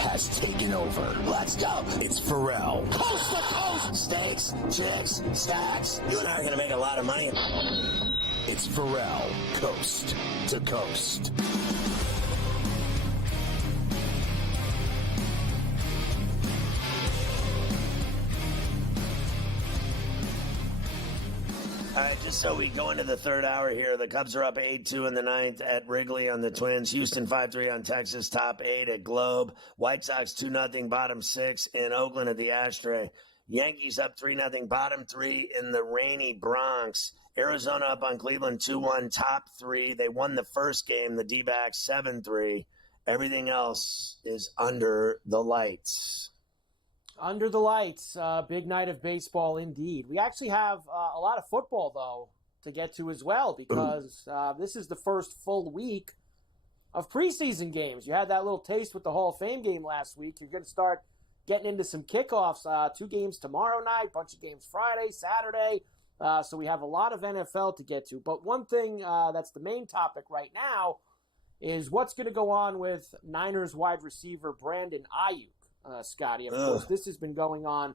has taken over. Let's go. It's Ferrall. Coast to coast. Steaks, chicks, stacks. You and I are going to make a lot of money. It's Ferrall, coast to coast. All right, just so we go into the third hour here, the Cubs are up 8-2 in the ninth at Wrigley on the Twins. Houston 5-3 on Texas, top 8 at Globe. White Sox 2-0, bottom 6 in Oakland at the Ashtray. Yankees up 3-0, bottom 3 in the rainy Bronx. Arizona up on Cleveland 2-1, top 3. They won the first game, the D-backs 7-3. Everything else is under the lights. Under the lights, big night of baseball indeed. We actually have a lot of football, though, to get to as well, because this is the first full week of preseason games. You had that little taste with the Hall of Fame game last week. You're going to start getting into some kickoffs. 2 games tomorrow night, bunch of games Friday, Saturday. So we have a lot of NFL to get to. But one thing that's the main topic right now is what's going to go on with Niners wide receiver Brandon Ayuk. Scotty, of course, this has been going on.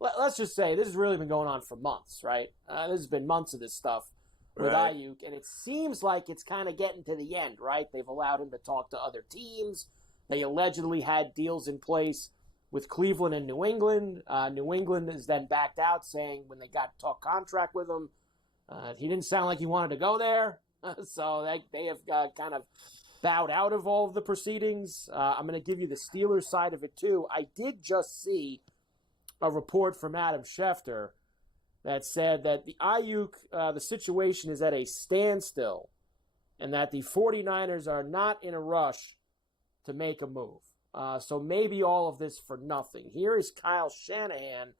Let's just say this has really been going on for months, right? This has been months of this stuff with Ayuk, and it seems like it's kind of getting to the end, right? They've allowed him to talk to other teams. They allegedly had deals in place with Cleveland and New England. New England has then backed out, saying when they got to talk contract with him, he didn't sound like he wanted to go there. So they have kind of bowed out of all of the proceedings. I'm going to give you the Steelers side of it, too. I did just see a report from Adam Schefter that said that the Ayuk, the situation is at a standstill and that the 49ers are not in a rush to make a move. So maybe all of this for nothing. Here is Kyle Shanahan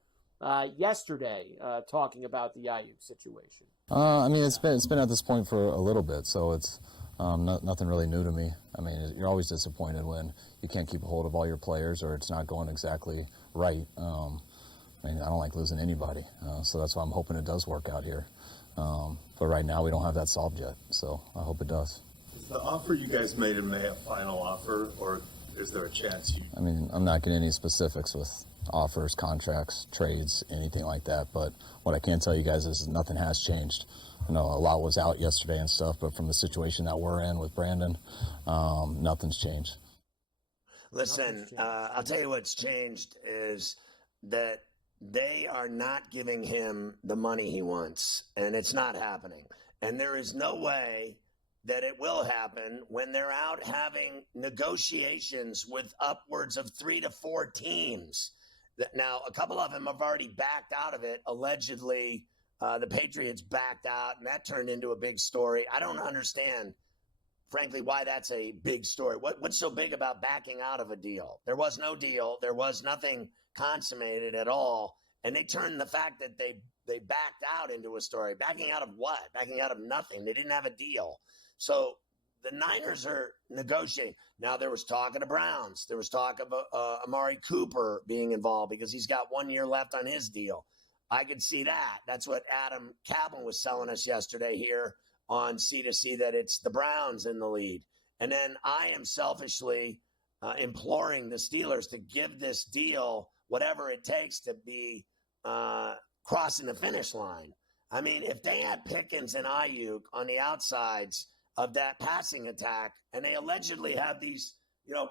yesterday talking about the Ayuk situation. I mean, it's been at this point for a little bit, so it's nothing really new to me. I mean, you're always disappointed when you can't keep a hold of all your players or it's not going exactly right. I mean, I don't like losing anybody, so that's why I'm hoping it does work out here. But right now, we don't have that solved yet, so I hope it does. Is the offer you guys made in May a final offer, or is there a chance you... I mean, I'm not getting any specifics with offers, contracts, trades, anything like that, but what I can tell you guys is nothing has changed. I know a lot was out yesterday and stuff, but from the situation that we're in with Brandon, nothing's changed. Listen, I'll tell you what's changed is that they are not giving him the money he wants, and it's not happening. And there is no way that it will happen when they're out having negotiations with upwards of 3 to 4 teams. Now, a couple of them have already backed out of it. Allegedly, the Patriots backed out, and that turned into a big story. I don't understand, frankly, why that's a big story. What's so big about backing out of a deal? There was no deal. There was nothing consummated at all. And they turned the fact that they backed out into a story. Backing out of what? Backing out of nothing. They didn't have a deal. So the Niners are negotiating. Now, there was talk of the Browns. There was talk of Amari Cooper being involved because he's got 1 year left on his deal. I could see that. That's what Adam Kaplan was selling us yesterday here on C2C, that it's the Browns in the lead. And then I am selfishly imploring the Steelers to give this deal whatever it takes to be crossing the finish line. I mean, if they had Pickens and Ayuk on the outsides of that passing attack, and they allegedly have these,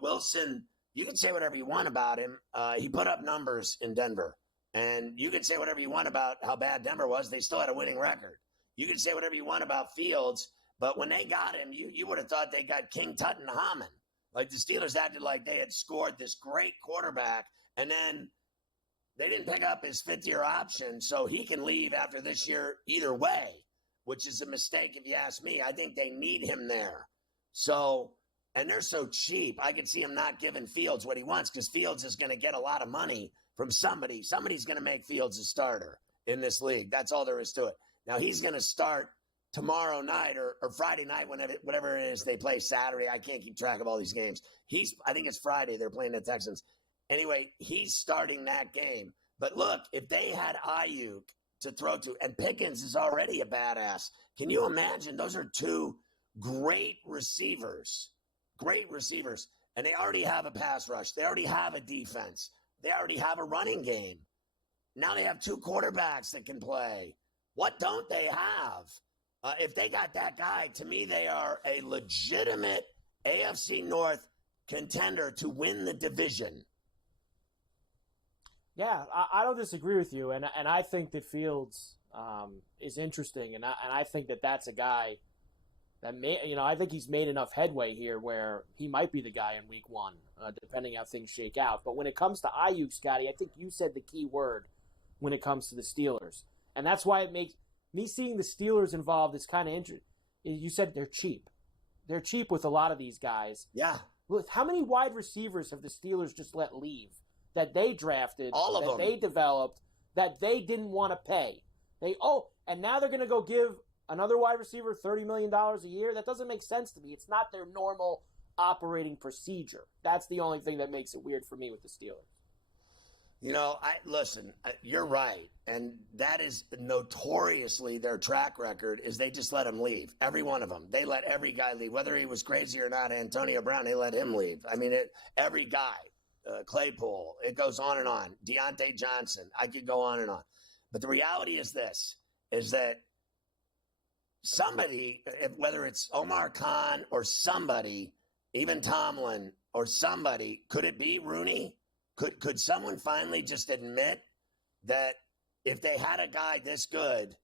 Wilson, you can say whatever you want about him. He put up numbers in Denver. And you can say whatever you want about how bad Denver was. They still had a winning record. You can say whatever you want about Fields, but when they got him, you would have thought they got King Tutankhamun. Like the Steelers acted like they had scored this great quarterback, and then they didn't pick up his 5th-year option, so he can leave after this year either way, which is a mistake if you ask me. I think they need him there. So, and they're so cheap, I could see him not giving Fields what he wants because Fields is going to get a lot of money from somebody. Somebody's going to make Fields a starter in this league. That's all there is to it. Now, he's going to start tomorrow night or Friday night, whatever it is they play Saturday. I can't keep track of all these games. I think it's Friday. They're playing the Texans. Anyway, he's starting that game. But look, if they had Ayuk to throw to, and Pickens is already a badass, can you imagine? Those are 2 great receivers. And they already have a pass rush. They already have a defense. They already have a running game. Now they have 2 quarterbacks that can play. What don't they have? If they got that guy, to me, they are a legitimate AFC North contender to win the division. Yeah, I don't disagree with you, and I think that Fields is interesting, and I think that that's a guy that I think he's made enough headway here where he might be the guy in week 1, depending how things shake out. But when it comes to Ayuk, Scotty, I think you said the key word when it comes to the Steelers, and that's why it makes me seeing the Steelers involved is kind of interesting. You said they're cheap. They're cheap with a lot of these guys. Yeah. Look, how many wide receivers have the Steelers just let leave that they drafted, all of that them, they developed, that they didn't want to pay? And now they're going to go give another wide receiver $30 million a year? That doesn't make sense to me. It's not their normal operating procedure. That's the only thing that makes it weird for me with the Steelers. Listen, you're right. And that is notoriously their track record is they just let him leave. Every one of them. They let every guy leave. Whether he was crazy or not, Antonio Brown, they let him leave. I mean, every guy, Claypool, it goes on and on. Deontay Johnson, I could go on and on. But the reality is this, is that somebody, whether it's Omar Khan or somebody, even Tomlin or somebody, could it be Rooney? Could someone finally just admit that if they had a guy this good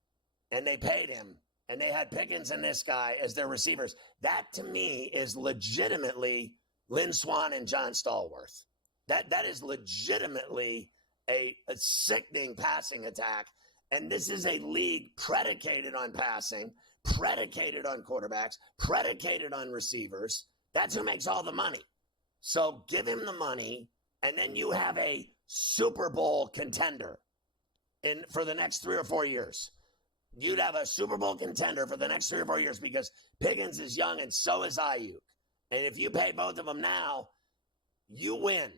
and they paid him and they had Pickens and this guy as their receivers, that to me is legitimately Lynn Swann and John Stallworth. That is legitimately a sickening passing attack. And this is a league predicated on passing, predicated on quarterbacks, predicated on receivers. That's who makes all the money. So give him the money. And then you have a Super Bowl contender for the next 3 or 4 years. You'd have a Super Bowl contender for the next 3 or 4 years because Pickens is young and so is Ayuk. And if you pay both of them now, you win.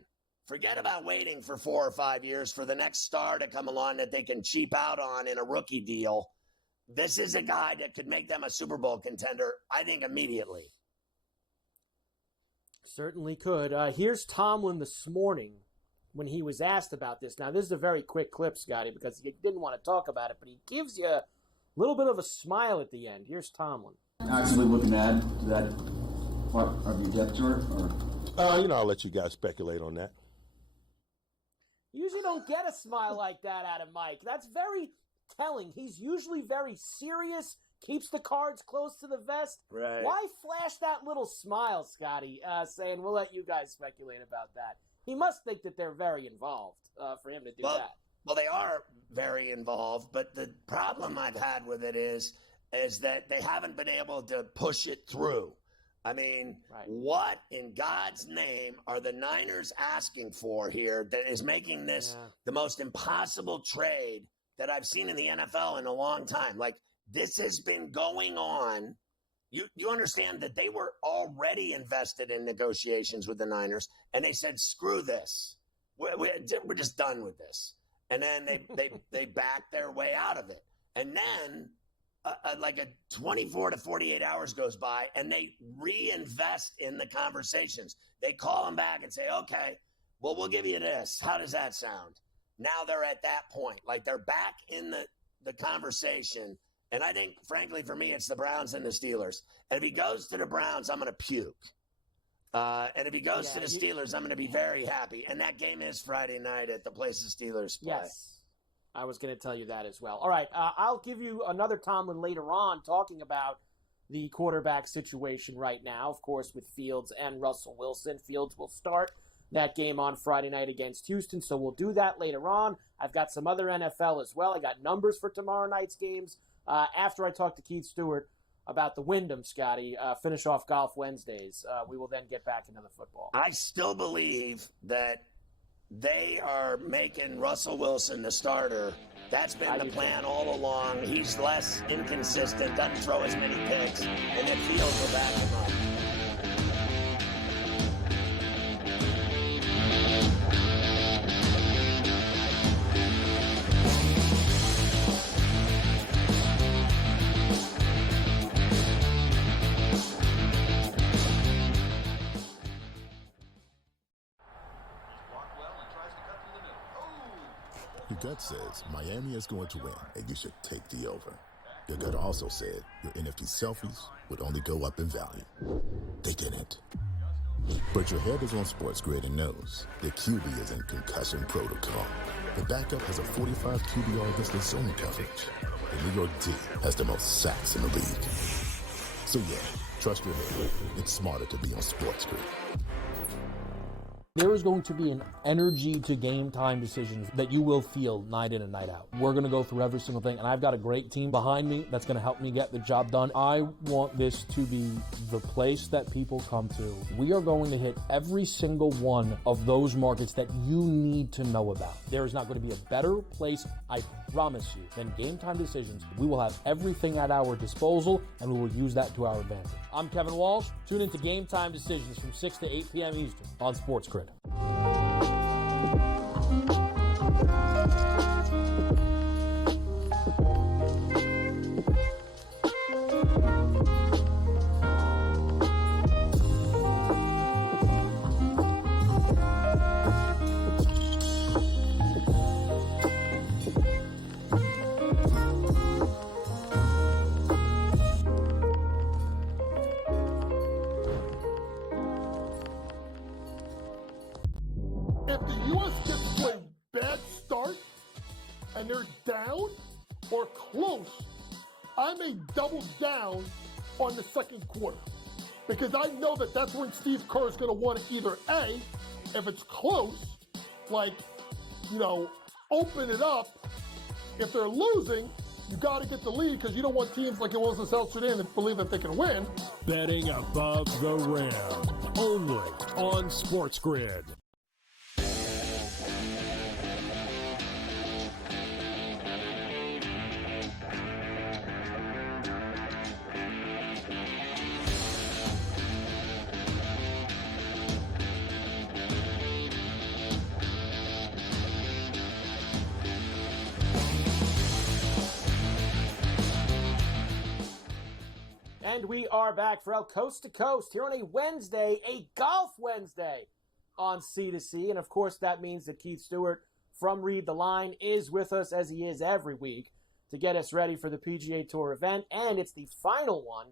Forget about waiting for 4 or 5 years for the next star to come along that they can cheap out on in a rookie deal. This is a guy that could make them a Super Bowl contender, I think, immediately. Certainly could. Here's Tomlin this morning when he was asked about this. Now, this is a very quick clip, Scotty, because he didn't want to talk about it, but he gives you a little bit of a smile at the end. Here's Tomlin. Actively looking to add to that part of your depth chart? I'll let you guys speculate on that. You usually don't get a smile like that out of Mike. That's very telling. He's usually very serious, keeps the cards close to the vest. Right. Why flash that little smile, Scotty, saying, we'll let you guys speculate about that? He must think that they're very involved for him to do that. Well, they are very involved, but the problem I've had with it is that they haven't been able to push it through. I mean, right. What in God's name are the Niners asking for here that is making this the most impossible trade that I've seen in the NFL in a long time? Like, this has been going on. You understand that they were already invested in negotiations with the Niners, and they said, screw this. We're just done with this. And then they backed their way out of it. And then like a 24 to 48 hours goes by, and they reinvest in the conversations. They call them back and say, okay, well, we'll give you this. How does that sound? Now they're at that point. Like, they're back in the conversation. And I think, frankly, for me, it's the Browns and the Steelers. And if he goes to the Browns, I'm going to puke. And if he goes to the Steelers, I'm going to be very happy. And that game is Friday night at the place the Steelers play. Yes. I was going to tell you that as well. All right, I'll give you another Tomlin later on talking about the quarterback situation right now, of course, with Fields and Russell Wilson. Fields will start that game on Friday night against Houston, so we'll do that later on. I've got some other NFL as well. I got numbers for tomorrow night's games. After I talk to Keith Stewart about the Wyndham, Scotty, finish off Golf Wednesdays, we will then get back into the football. I still believe that they are making Russell Wilson the starter. That's been the plan all along. He's less inconsistent, doesn't throw as many picks, and then Fields will back him up. Your gut says Miami is going to win, and you should take the over. Your gut also said your NFT selfies would only go up in value. They didn't. But your head is on SportsGrid and knows the QB is in concussion protocol. The backup has a 45 QBR against the zone coverage. The New York D has the most sacks in the league. So yeah, trust your head. It's smarter to be on SportsGrid. There is going to be an energy to game time decisions that you will feel night in and night out. We're going to go through every single thing, and I've got a great team behind me that's going to help me get the job done. I want this to be the place that people come to. We are going to hit every single one of those markets that you need to know about. There is not going to be a better place, I promise you, than game time decisions. We will have everything at our disposal, and we will use that to our advantage. I'm Kevin Walsh. Tune into Game Time Decisions from 6 to 8 p.m. Eastern on SportsGrid. If the U.S. gets to a bad start and they're down or close, I may double down on the second quarter because I know that that's when Steve Kerr is going to want to either A, if it's close, like, open it up. If they're losing, you got to get the lead because you don't want teams like it was in South Sudan that believe that they can win. Betting above the rim, only on SportsGrid. And we are back for Coast to Coast here on a Wednesday, a Golf Wednesday on C2C. And of course, that means that Keith Stewart from Read the Line is with us as he is every week to get us ready for the PGA Tour event. And it's the final one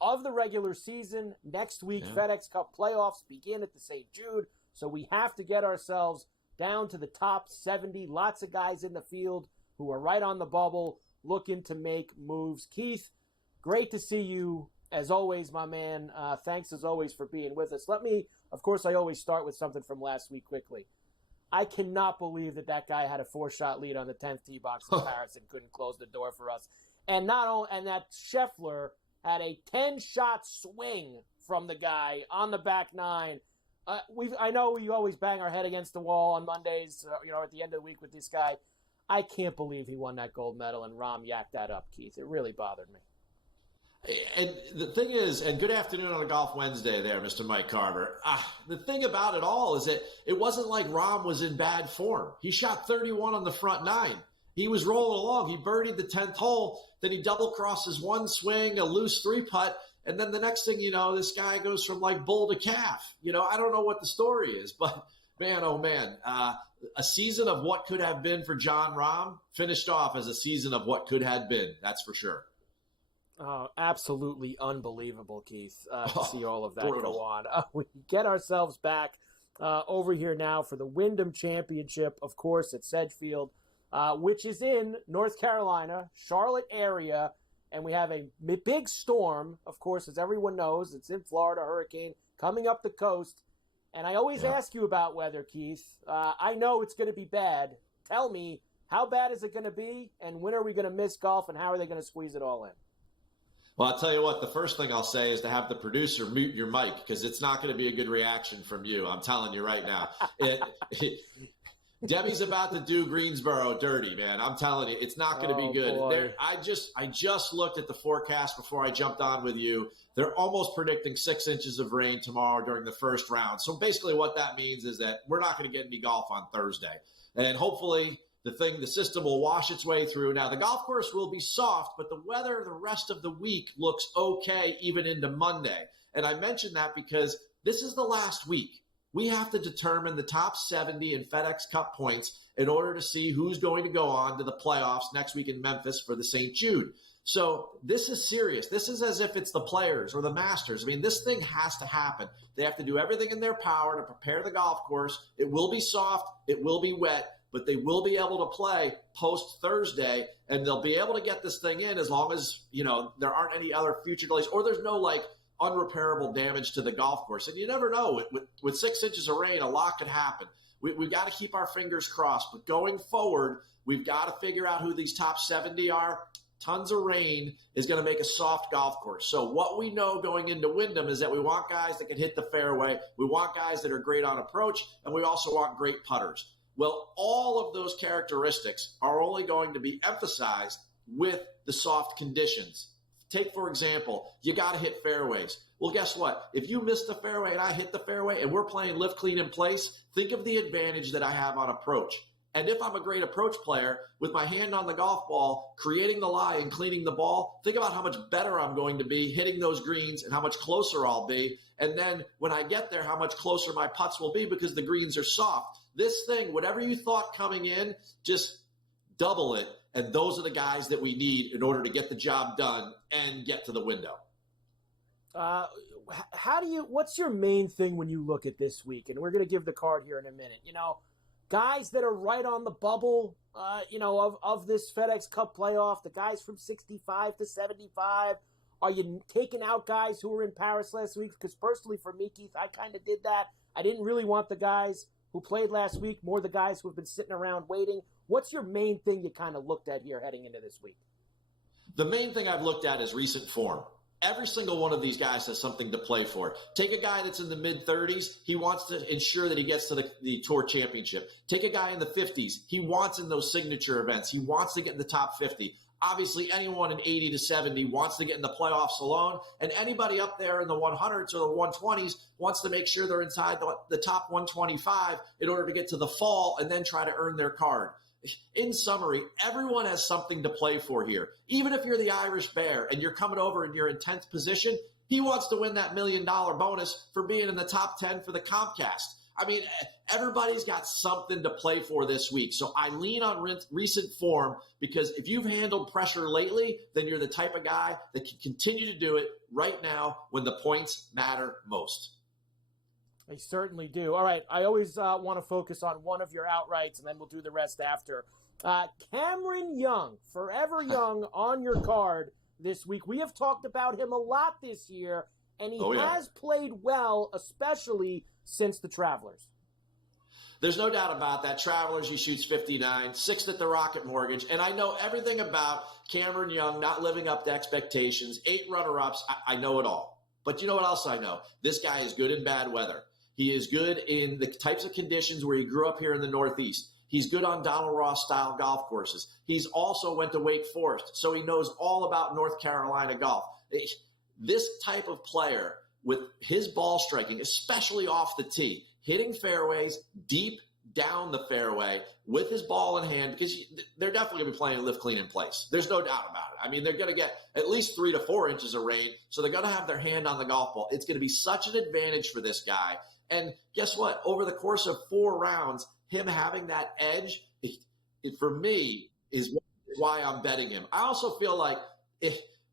of the regular season. Next week, FedEx Cup playoffs begin at the St. Jude. So we have to get ourselves down to the top 70. Lots of guys in the field who are right on the bubble looking to make moves. Keith, great to see you, as always, my man. Thanks, as always, for being with us. Of course, I always start with something from last week quickly. I cannot believe that guy had a 4-shot lead on the 10th tee box in Paris and couldn't close the door for us. And that Scheffler had a 10-shot swing from the guy on the back nine. I know we always bang our head against the wall on Mondays, at the end of the week with this guy. I can't believe he won that gold medal, and Rahm yacked that up, Keith. It really bothered me. And the thing is, and good afternoon on a Golf Wednesday there, Mr. Mike Carver. The thing about it all is that it wasn't like Rahm was in bad form. He shot 31 on the front nine. He was rolling along. He birdied the 10th hole. Then he double crosses one swing, a loose 3-putt. And then the next thing you know, this guy goes from like bull to calf. I don't know what the story is, but man, oh man, a season of what could have been for Jon Rahm finished off as a season of what could have been. That's for sure. Oh, absolutely unbelievable, Keith, to see all of that brutal. go on. We get ourselves back over here now for the Wyndham Championship, of course, at Sedgefield, which is in North Carolina, Charlotte area, and we have a big storm, of course, as everyone knows. It's in Florida, hurricane, coming up the coast. And I always ask you about weather, Keith. I know it's going to be bad. Tell me, how bad is it going to be, and when are we going to miss golf, and how are they going to squeeze it all in? Well, I'll tell you what, the first thing I'll say is to have the producer mute your mic because it's not going to be a good reaction from you. I'm telling you right now. Debbie's about to do Greensboro dirty, man. I'm telling you, it's not going to be good. I just looked at the forecast before I jumped on with you. They're almost predicting 6 inches of rain tomorrow during the first round. So basically what that means is that we're not going to get any golf on Thursday. And hopefully the system will wash its way through. Now, the golf course will be soft, but the weather the rest of the week looks okay even into Monday. And I mention that because this is the last week. We have to determine the top 70 in FedEx Cup points in order to see who's going to go on to the playoffs next week in Memphis for the St. Jude. So this is serious. This is as if it's the Players or the Masters. I mean, this thing has to happen. They have to do everything in their power to prepare the golf course. It will be soft. It will be wet, but they will be able to play post Thursday, and they'll be able to get this thing in as long as, there aren't any other future delays or there's no unrepairable damage to the golf course. And you never know. With 6 inches of rain, a lot could happen. We've got to keep our fingers crossed. But going forward, we've got to figure out who these top 70 are. Tons of rain is going to make a soft golf course. So what we know going into Wyndham is that we want guys that can hit the fairway. We want guys that are great on approach, and we also want great putters. Well, all of those characteristics are only going to be emphasized with the soft conditions. Take, for example, you got to hit fairways. Well, guess what? If you miss the fairway and I hit the fairway and we're playing live clean in place, think of the advantage that I have on approach. And if I'm a great approach player with my hand on the golf ball, creating the lie and cleaning the ball, think about how much better I'm going to be hitting those greens and how much closer I'll be. And then when I get there, how much closer my putts will be because the greens are soft. This thing, whatever you thought coming in, just double it. And those are the guys that we need in order to get the job done and get to the window. What's your main thing when you look at this week? And we're going to give the card here in a minute. Guys that are right on the bubble, of this FedEx Cup playoff, the guys from 65 to 75. Are you taking out guys who were in Paris last week? Because personally for me, Keith, I kind of did that. I didn't really want the guys who played last week, more the guys who have been sitting around waiting. What's your main thing you kind of looked at here heading into this week? The main thing I've looked at is recent form. Every single one of these guys has something to play for. Take a guy that's in the mid-30s. He wants to ensure that he gets to the Tour Championship. Take a guy in the 50s. He wants in those signature events. He wants to get in the top 50. Obviously, anyone in 80 to 70 wants to get in the playoffs alone. And anybody up there in the 100s or the 120s wants to make sure they're inside the top 125 in order to get to the fall and then try to earn their card. In summary, everyone has something to play for here. Even if you're the Irish Bear and you're coming over and you're in 10th position, he wants to win that $1 million bonus for being in the top 10 for the Comcast. I mean, everybody's got something to play for this week. So I lean on recent form because if you've handled pressure lately, then you're the type of guy that can continue to do it right now when the points matter most. They certainly do. All right, I always want to focus on one of your outrights, and then we'll do the rest after. Cameron Young, forever young, on your card this week. We have talked about him a lot this year, and he has played well, especially since the Travelers. There's no doubt about that. Travelers, he shoots 59, 6th at the Rocket Mortgage. And I know everything about Cameron Young not living up to expectations, 8 runner-ups. I know it all. But you know what else I know? This guy is good in bad weather. He is good in the types of conditions where he grew up here in the Northeast. He's good on Donald Ross-style golf courses. He's also went to Wake Forest, so he knows all about North Carolina golf. This type of player with his ball striking, especially off the tee, hitting fairways deep down the fairway with his ball in hand, because they're definitely going to be playing live clean in place. There's no doubt about it. I mean, they're going to get at least 3 to 4 inches of rain, so they're going to have their hand on the golf ball. It's going to be such an advantage for this guy. And guess what? Over the course of 4 rounds, him having that edge, for me, is why I'm betting him. I also feel like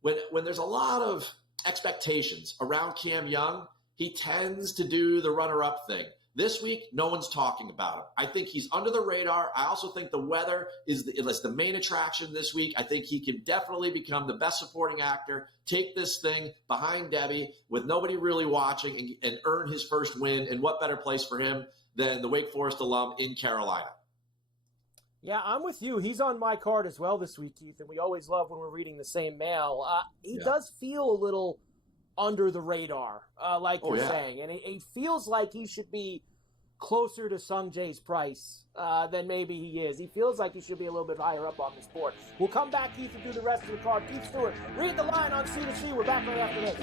when there's a lot of expectations around Cam Young, he tends to do the runner-up thing. This week, no one's talking about him. I think he's under the radar. I also think the weather is the main attraction this week. I think he can definitely become the best supporting actor, take this thing behind Debbie with nobody really watching and earn his first win. And what better place for him than the Wake Forest alum in Carolina? Yeah, I'm with you. He's on my card as well this week, Keith, and we always love when we're reading the same mail. He does feel a little under the radar, like you're saying. And it feels like he should be closer to Sung Jae's price than maybe he is. He feels like he should be a little bit higher up on this board. We'll come back, Keith, and do the rest of the card. Keith Stewart, read the line on C2C. We're back right after this.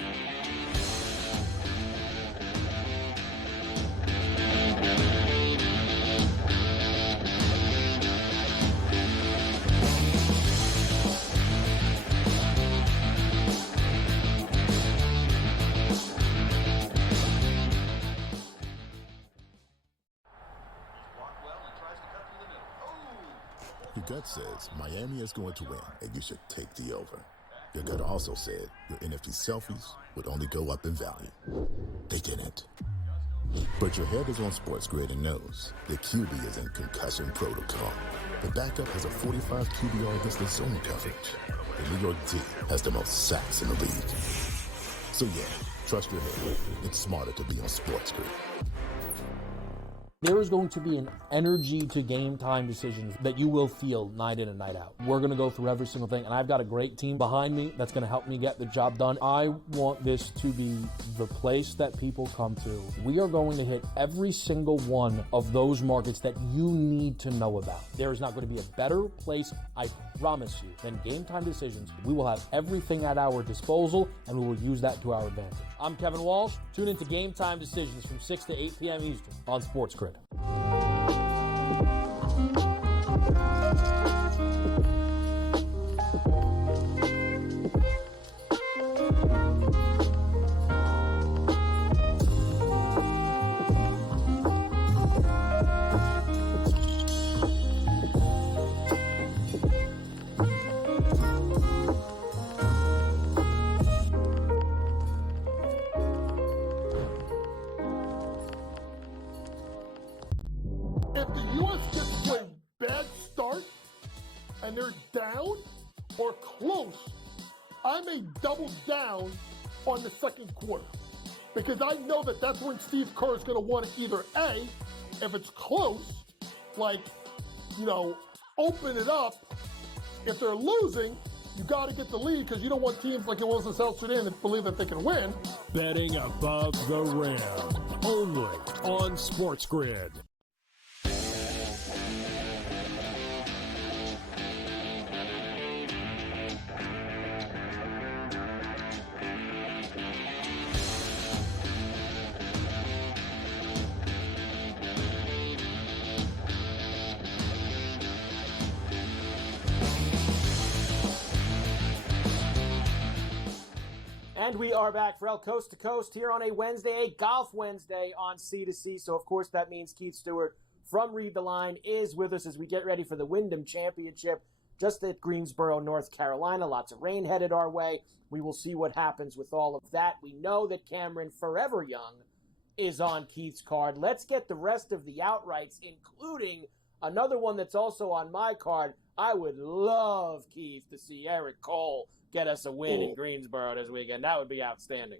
Your gut says Miami is going to win, and you should take the over. Your gut also said your NFT selfies would only go up in value. They didn't. But your head is on SportsGrid and knows the QB is in concussion protocol. The backup has a 45 QBR against the zone coverage. The New York D has the most sacks in the league. So yeah, trust your head. It's smarter to be on SportsGrid. There is going to be an energy to game time decisions that you will feel night in and night out. We're going to go through every single thing, and I've got a great team behind me that's going to help me get the job done. I want this to be the place that people come to. We are going to hit every single one of those markets that you need to know about. There is not going to be a better place, I promise you, than Game Time Decisions. We will have everything at our disposal, and we will use that to our advantage. I'm Kevin Walsh. Tune into Game Time Decisions from 6 to 8 p.m. Eastern on SportsGrid. If the U.S. gets to a bad start and they're down or close, I may double down on the second quarter because I know that that's when Steve Kerr is going to want to either A, if it's close, like, open it up. If they're losing, you got to get the lead because you don't want teams like it was in South Sudan that believe that they can win. Betting above the rim, only on SportsGrid. And we are back, Ferrall, coast to coast here on a Wednesday, a golf Wednesday on C2C. So, of course, that means Keith Stewart from Read the Line is with us as we get ready for the Wyndham Championship just at Greensboro, North Carolina. Lots of rain headed our way. We will see what happens with all of that. We know that Cameron Forever Young is on Keith's card. Let's get the rest of the outrights, including another one that's also on my card. I would love, Keith, to see Eric Cole get us a win in Greensboro this weekend. That would be outstanding.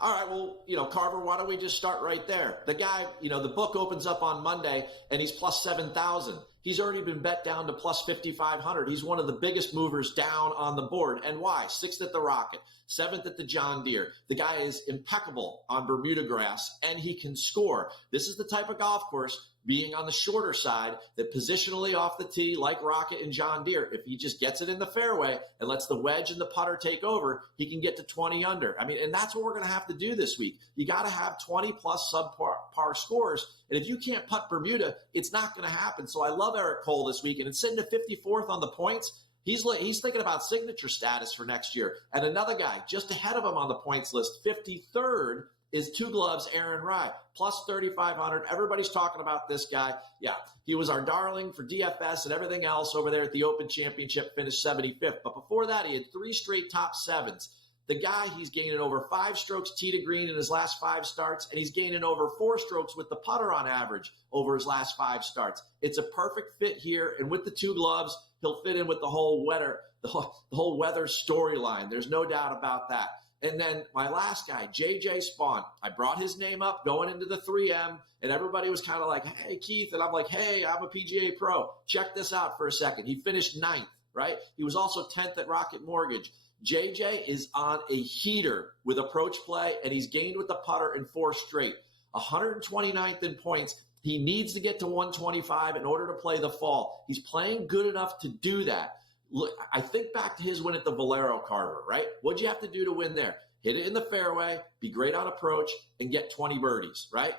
All right, well, Carver, why don't we just start right there? The guy, the book opens up on Monday, and he's plus 7,000. He's already been bet down to plus 5,500. He's one of the biggest movers down on the board. And why? 6th at the Rocket, 7th at the John Deere. The guy is impeccable on Bermuda grass, and he can score. This is the type of golf course, being on the shorter side, that positionally off the tee, like Rocket and John Deere, if he just gets it in the fairway and lets the wedge and the putter take over, he can get to 20 under. I mean, and that's what we're going to have to do this week. You got to have 20-plus subpar scores. And if you can't putt Bermuda, it's not going to happen. So I love Eric Cole this week. And it's sitting at 54th on the points. He's thinking about signature status for next year. And another guy just ahead of him on the points list, 53rd, is Two Gloves Aaron Rai, plus 3,500. Everybody's talking about this guy. Yeah, he was our darling for DFS and everything else over there at the Open Championship, finished 75th. But before that, he had 3 straight top 7s. The guy, he's gaining over 5 strokes tee to green in his last 5 starts, and he's gaining over 4 strokes with the putter on average over his last 5 starts. It's a perfect fit here, and with the 2 gloves, he'll fit in with the whole weather storyline. There's no doubt about that. And then my last guy, JJ Spawn, I brought his name up going into the 3M, and everybody was kind of like, hey, Keith. And I'm like, hey, I'm a PGA pro. Check this out for a second. He finished 9th, right? He was also 10th at Rocket Mortgage. JJ is on a heater with approach play, and he's gained with the putter in 4 straight. 129th in points. He needs to get to 125 in order to play the fall. He's playing good enough to do that. Look, I think back to his win at the Valero, Carver, right? What'd you have to do to win there? Hit it in the fairway, be great on approach, and get 20 birdies, right?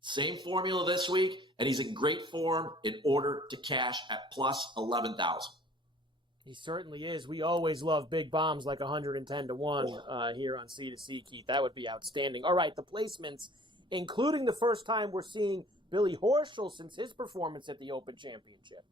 Same formula this week, and he's in great form in order to cash at plus 11,000. He certainly is. We always love big bombs like 110 to 1 here on C2C, Keith. That would be outstanding. All right, the placements, including the first time we're seeing Billy Horschel since his performance at the Open Championship.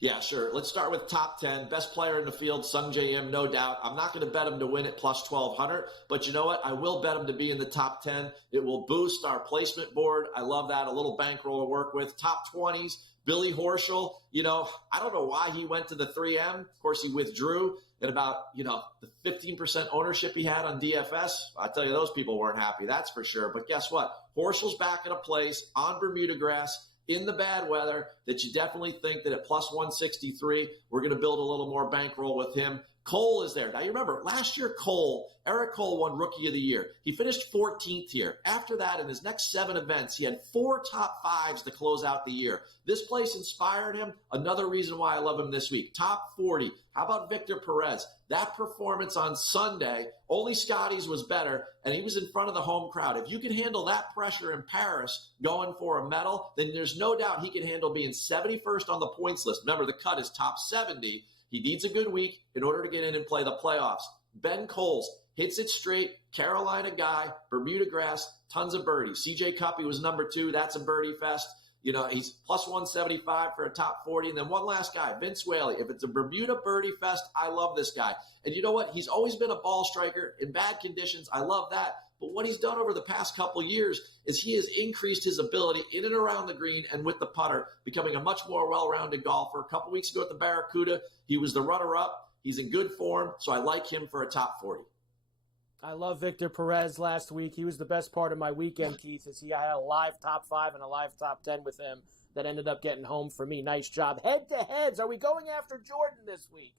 Yeah, sure. Let's start with top 10. Best player in the field, Sung J M, no doubt. I'm not going to bet him to win at plus 1,200, but you know what? I will bet him to be in the top 10. It will boost our placement board. I love that. A little bankroll to work with. Top 20s, Billy Horschel. I don't know why he went to the 3M. Of course, he withdrew at about, the 15% ownership he had on DFS. I tell you, those people weren't happy, that's for sure. But guess what? Horschel's back in a place on Bermuda grass, in the bad weather, that you definitely think that at plus 163, we're going to build a little more bankroll with him. Cole is there. Now, you remember, last year, Eric Cole won Rookie of the Year. He finished 14th here. After that, in his next 7 events, he had 4 top 5s to close out the year. This place inspired him. Another reason why I love him this week. Top 40. How about Victor Perez? That performance on Sunday, only Scotty's was better, and he was in front of the home crowd. If you can handle that pressure in Paris going for a medal, then there's no doubt he can handle being 71st on the points list. Remember, the cut is top 70. He needs a good week in order to get in and play the playoffs. Ben Coles hits it straight, Carolina guy, Bermuda grass, tons of birdies. CJ Cuppy was number 2. That's a birdie fest. He's plus 175 for a top 40. And then one last guy, Vince Whaley. If it's a Bermuda birdie fest, I love this guy. And you know what? He's always been a ball striker in bad conditions. I love that. But what he's done over the past couple years is he has increased his ability in and around the green and with the putter, becoming a much more well-rounded golfer. A couple weeks ago at the Barracuda, he was the runner-up. He's in good form, so I like him for a top 40. I love Victor Perez last week. He was the best part of my weekend, Keith, as he had a live top 5 and a live top 10 with him that ended up getting home for me. Nice job. Head-to-heads. Are we going after Jordan this week?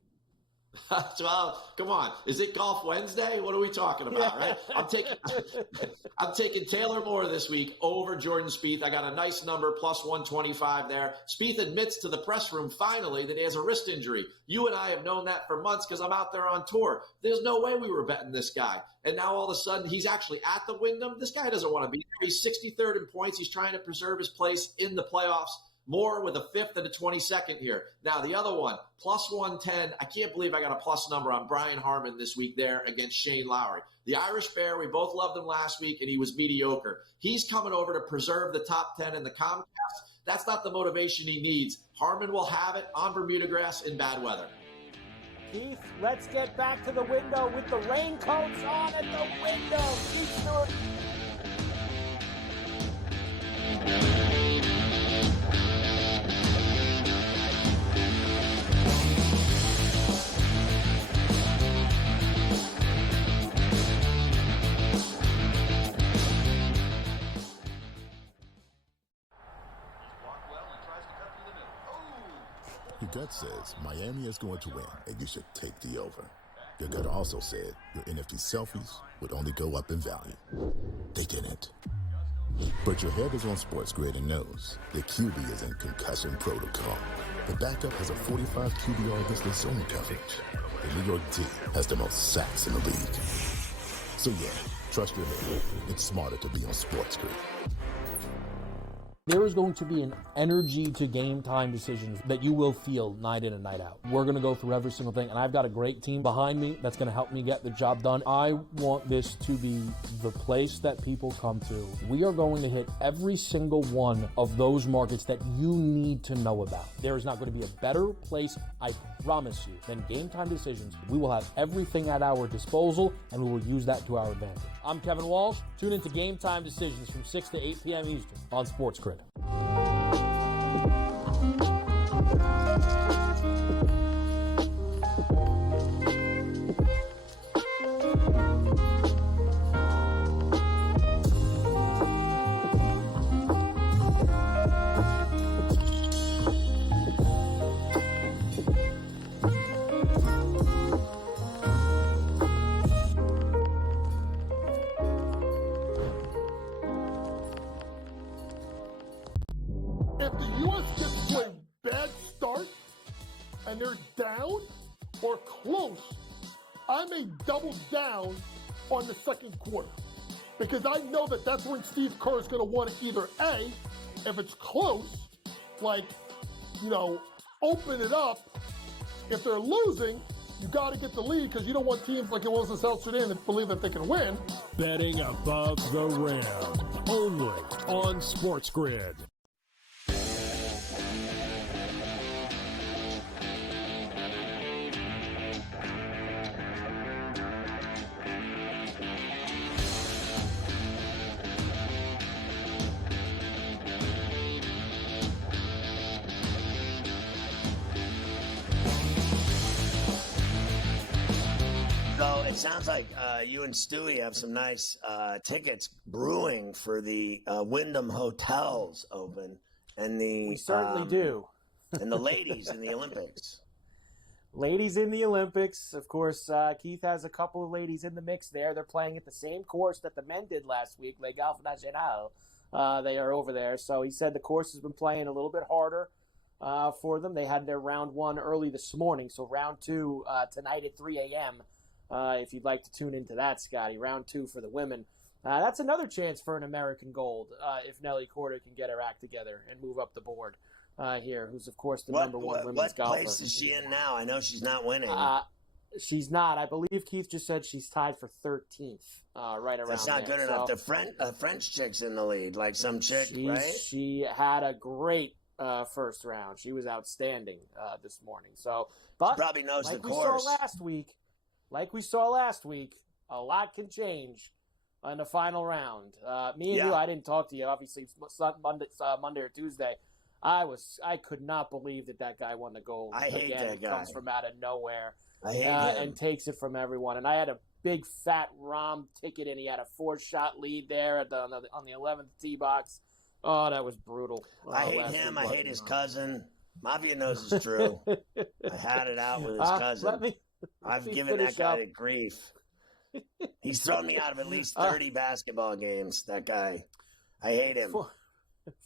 Well, come on. Is it Golf Wednesday? What are we talking about, right? I'm taking Taylor Moore this week over Jordan Spieth. I got a nice number, plus 125 there. Spieth admits to the press room finally that he has a wrist injury. You and I have known that for months because I'm out there on tour. There's no way we were betting this guy. And now all of a sudden he's actually at the Wyndham. This guy doesn't want to be there. He's 63rd in points. He's trying to preserve his place in the playoffs. Moore with a 5th and a 22nd here. Now, the other one, plus 110. I can't believe I got a plus number on Brian Harman this week there against Shane Lowry. The Irish Bear, we both loved him last week, and he was mediocre. He's coming over to preserve the top 10 in the Comcast. That's not the motivation he needs. Harman will have it on Bermuda grass in bad weather. Keith, let's get back to the window with the raincoats on at the window. Keith Stewart. Your gut says Miami is going to win, and you should take the over. Your gut also said your NFT selfies would only go up in value. They didn't. But your head is on SportsGrid and knows the QB is in concussion protocol. The backup has a 45 QBR against the zone coverage. The New York D has the most sacks in the league. So yeah, trust your head. It's smarter to be on SportsGrid. There is going to be an energy to game time decisions that you will feel night in and night out. We're going to go through every single thing, and I've got a great team behind me that's going to help me get the job done. I want this to be the place that people come to. We are going to hit every single one of those markets that you need to know about. There is not going to be a better place, I promise you, than Game Time Decisions. We will have everything at our disposal, and we will use that to our advantage. I'm Kevin Walsh. Tune into Game Time Decisions from 6 to 8 p.m. Eastern on SportsGrid. If the U.S. gets to a bad start and they're down or close, I may double down on the second quarter because I know that that's when Steve Kerr is going to want to either A, if it's close, open it up. If they're losing, you got to get the lead because you don't want teams like it was in South Sudan that believe that they can win. Betting above the rim, only on SportsGrid. sounds like you and Stewie have some nice tickets brewing for the Wyndham Hotels Open and We certainly do. And the ladies in the Olympics. Ladies in the Olympics. Of course, Keith has a couple of ladies in the mix there. They're playing at the same course that the men did last week, Le Golf National. They are over there. So he said the course has been playing a little bit harder for them. They had their round 1 early this morning, so round 2 tonight at 3 a.m. If you'd like to tune into that, Scotty. Round 2 for the women. That's another chance for an American gold if Nelly Korda can get her act together and move up the board here, who's, of course, the number one women's golfer. What place is she in now? I know she's not winning. She's not. I believe Keith just said she's tied for 13th, right around That's not there. good enough. The French chick's in the lead, like some chick, right? She had a great first round. She was outstanding this morning. So, but she probably knows like the course. Like we saw last week, a lot can change in the final round. Me and you, I didn't talk to you, obviously, Monday or Tuesday. I could not believe that guy won the gold. I hate that guy. Comes from out of nowhere. I hate him. And takes it from everyone. And I had a big fat Rom ticket, and he had a 4-shot lead there on the 11th tee box. Oh, that was brutal. I hate him. I hate his cousin. Mafia knows it's true. I had it out with his cousin. I've given that guy grief. He's thrown me out of at least 30 basketball games, that guy. I hate him.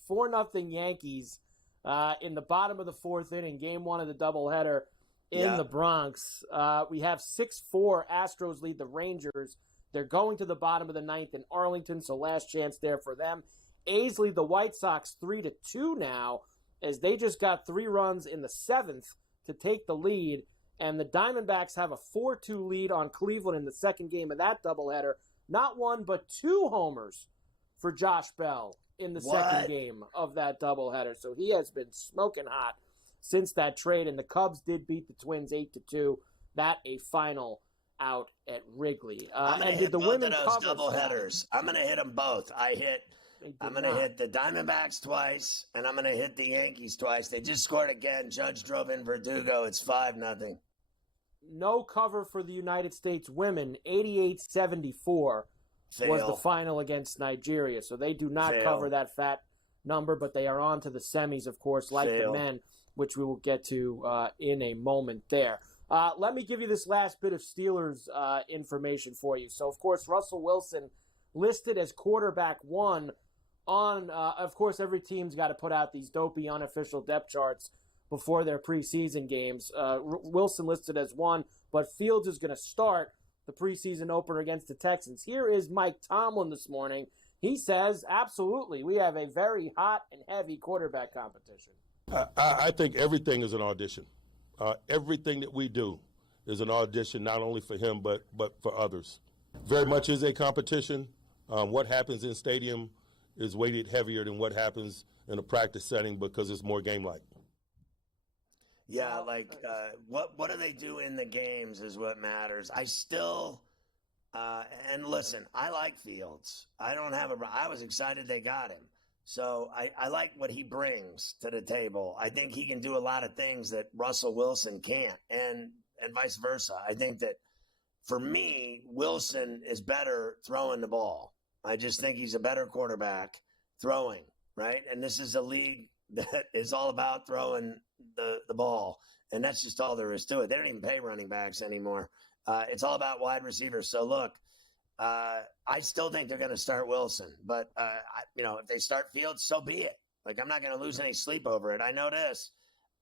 4-0 Yankees in the bottom of the 4th inning, game 1 of the doubleheader in the Bronx. We have 6-4. Astros lead the Rangers. They're going to the bottom of the 9th in Arlington, so last chance there for them. A's lead the White Sox 3-2 now, as they just got 3 runs in the 7th to take the lead. And the Diamondbacks have a 4-2 lead on Cleveland in the second game of that doubleheader. Not 1, but 2 homers for Josh Bell in the second game of that doubleheader. So he has been smoking hot since that trade. And the Cubs did beat the Twins 8-2. That a final out at Wrigley. And did the women cover doubleheaders? I'm going to hit them both. I'm going to hit the Diamondbacks twice, and I'm going to hit the Yankees twice. They just scored again. Judge drove in Verdugo. It's 5-0. No cover for the United States women. 88-74 was the final against Nigeria. So they do not cover that fat number, but they are on to the semis, of course, like the men, which we will get to in a moment there. Let me give you this last bit of Steelers information for you. So, of course, Russell Wilson listed as quarterback 1 on, of course, every team's got to put out these dopey unofficial depth charts before their preseason games. Wilson listed as 1, but Fields is going to start the preseason opener against the Texans. Here is Mike Tomlin this morning. He says, absolutely, we have a very hot and heavy quarterback competition. I think everything is an audition. Everything that we do is an audition, not only for him, but for others. Very much is a competition. What happens in stadium is weighted heavier than what happens in a practice setting because it's more game-like. Yeah, what do they do in the games is what matters. I still, and listen, I like Fields. I was excited they got him. So I like what he brings to the table. I think he can do a lot of things that Russell Wilson can't, and vice versa. I think that, for me, Wilson is better throwing the ball. I just think he's a better quarterback throwing, right? And this is a league that is all about throwing the ball, and that's just all there is to it. They don't even pay running backs anymore. It's all about wide receivers. So, look, I still think they're going to start Wilson, but, if they start Fields, so be it. Like, I'm not going to lose any sleep over it. I know this.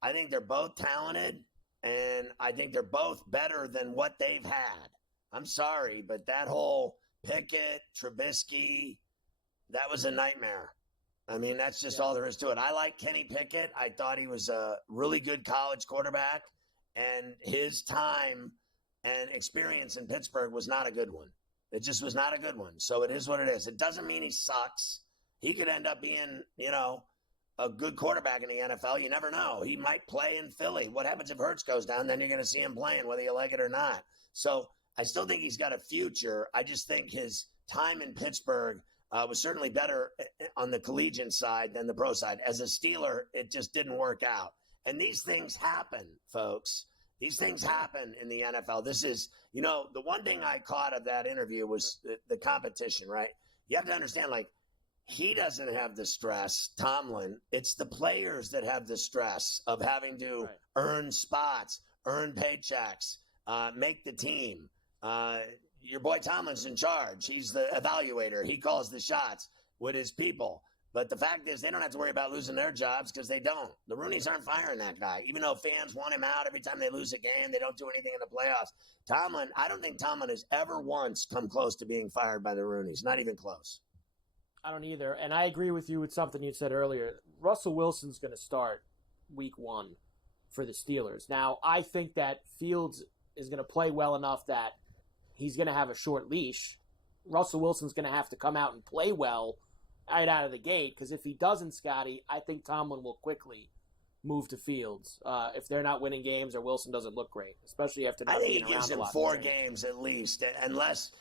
I think they're both talented, and I think they're both better than what they've had. I'm sorry, but that whole Pickett, Trubisky, that was a nightmare. I mean, that's just all there is to it. I like Kenny Pickett. I thought he was a really good college quarterback, and his time and experience in Pittsburgh was not a good one. It just was not a good one. So it is what it is. It doesn't mean he sucks. He could end up being, a good quarterback in the NFL. You never know. He might play in Philly. What happens if Hurts goes down? Then you're going to see him playing, whether you like it or not. So I still think he's got a future. I just think his time in Pittsburgh was certainly better on the collegiate side than the pro side. As a Steeler, it just didn't work out. And these things happen, folks. These things happen in the NFL. This is, the one thing I caught of that interview was the competition, right? You have to understand, like, he doesn't have the stress, Tomlin. It's the players that have the stress of having to earn spots, earn paychecks, make the team. Your boy Tomlin's in charge. He's the evaluator. He calls the shots with his people. But the fact is, they don't have to worry about losing their jobs because they don't. The Rooneys aren't firing that guy. Even though fans want him out every time they lose a game, they don't do anything in the playoffs. I don't think Tomlin has ever once come close to being fired by the Rooneys. Not even close. I don't either. And I agree with you with something you said earlier. Russell Wilson's going to start week 1 for the Steelers. Now, I think that Fields is going to play well enough that he's going to have a short leash. Russell Wilson's going to have to come out and play well right out of the gate, because if he doesn't, Scotty, I think Tomlin will quickly move to Fields if they're not winning games or Wilson doesn't look great, especially after not being around a lot. I think he gives him 4 games at least, unless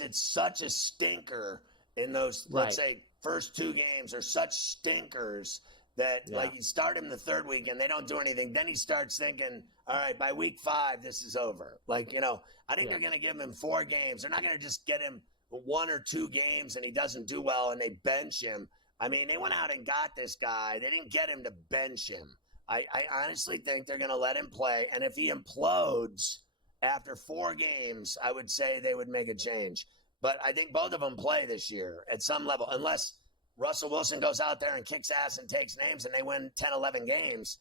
it's such a stinker in those, let's say, first 2 games are such stinkers that, like, you start him the 3rd week and they don't do anything. Then he starts thinking, all right, by week 5, this is over. Like, I think they're going to give him 4 games. They're not going to just get him 1 or 2 games and he doesn't do well and they bench him. I mean, they went out and got this guy. They didn't get him to bench him. I honestly think they're going to let him play. And if he implodes after 4 games, I would say they would make a change. But I think both of them play this year at some level, unless Russell Wilson goes out there and kicks ass and takes names and they win 10, 11 games.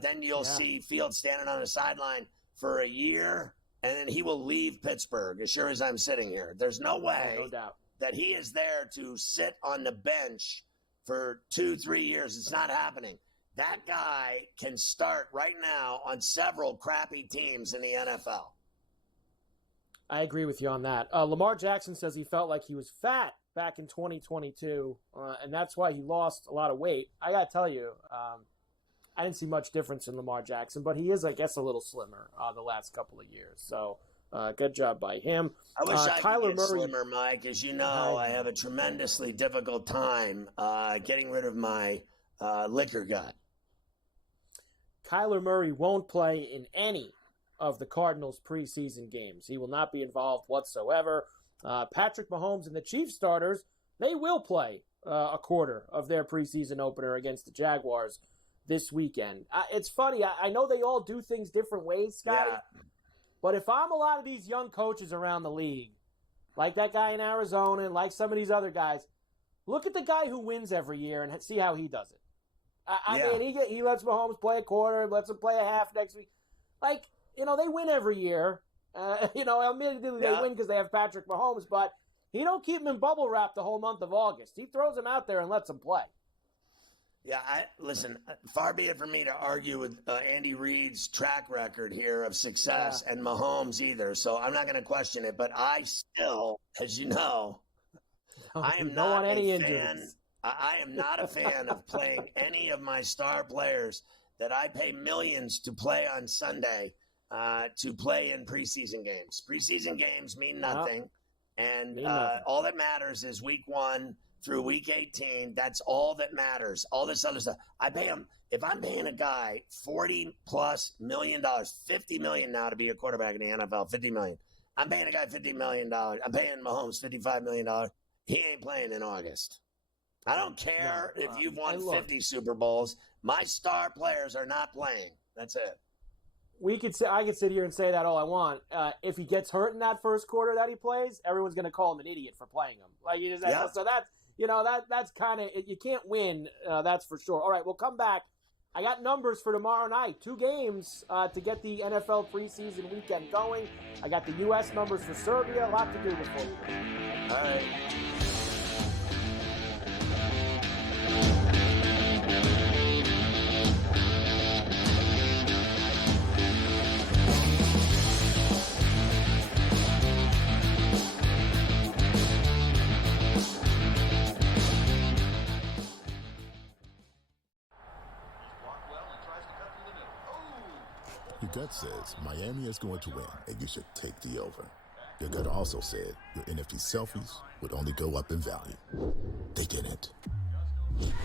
Then you'll see Fields standing on the sideline for a year, and then he will leave Pittsburgh as sure as I'm sitting here. There's no way that he is there to sit on the bench for 2-3 years. It's not happening. That guy can start right now on several crappy teams in the NFL. I agree with you on that. Lamar Jackson says he felt like he was fat back in 2022, and that's why he lost a lot of weight. I got to tell you, I didn't see much difference in Lamar Jackson, but he is, I guess, a little slimmer the last couple of years. So good job by him. I wish I could get slimmer, Mike. As you know, I have a tremendously difficult time getting rid of my liquor gut. Kyler Murray won't play in any of the Cardinals' preseason games. He will not be involved whatsoever. Patrick Mahomes and the Chiefs starters, they will play a quarter of their preseason opener against the Jaguars this weekend. It's funny. I know they all do things different ways, Scotty. Yeah. But if I'm a lot of these young coaches around the league, like that guy in Arizona and like some of these other guys, look at the guy who wins every year and see how he does it. I mean, he lets Mahomes play a quarter, lets him play a half next week. Like, they win every year. Admittedly they win because they have Patrick Mahomes, but he don't keep him in bubble wrap the whole month of August. He throws him out there and lets him play. Yeah, listen, far be it from me to argue with Andy Reid's track record here of success and Mahomes either, so I'm not going to question it, but I still, as you know, I am not a fan. I am not a fan of playing any of my star players that I pay millions to play on Sunday to play in preseason games. Preseason games mean nothing, and all that matters is week 1 through week 18. That's all that matters. All this other stuff, I pay him. If I'm paying a guy $40+ million, $50 million now to be a quarterback in the NFL, $50 million. I'm paying a guy $50 million. I'm paying Mahomes $55 million. He ain't playing in August. I don't care if you've won 50 Super Bowls. My star players are not playing. That's it. I could sit here and say that all I want. If he gets hurt in that first quarter that he plays, everyone's going to call him an idiot for playing him. So that's kind of, you can't win. That's for sure. All right, we'll come back. I got numbers for tomorrow night. 2 games to get the NFL preseason weekend going. I got the U.S. numbers for Serbia. A lot to do before we go. All right. Your gut says Miami is going to win, and you should take the over. Your gut also said your NFT selfies would only go up in value. They didn't.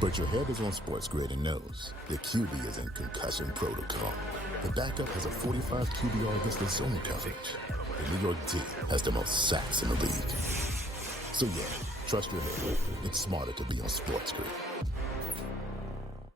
But your head is on SportsGrid and knows the QB is in concussion protocol. The backup has a 45 QBR against the zone coverage. The New York D has the most sacks in the league. So yeah, trust your head. It's smarter to be on SportsGrid.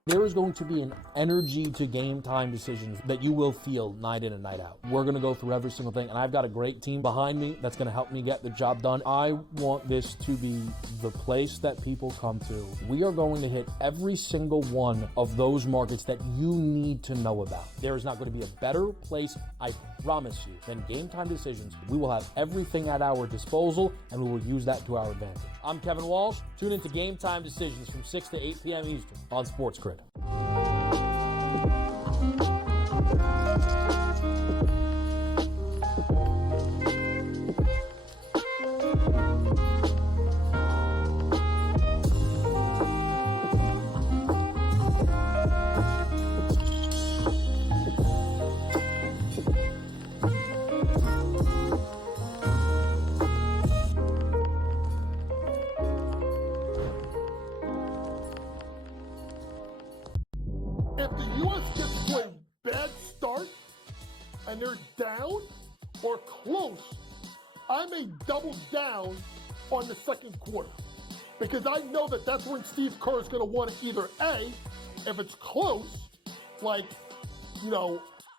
There is going to be an energy to game time decisions that you will feel night in and night out. We're going to go through every single thing, and I've got a great team behind me that's going to help me get the job done. I want this to be the place that people come to. We are going to hit every single one of those markets that you need to know about. There is not going to be a better place, I promise you, than Game Time Decisions. We will have everything at our disposal, and we will use that to our advantage. I'm Kevin Walsh. Tune into Game Time Decisions from 6 to 8 p.m. Eastern on SportsGrid. If the U.S. gets to a bad start and they're down or close, I may double down on the second quarter because I know that that's when Steve Kerr is going to want to either A, if it's close, like,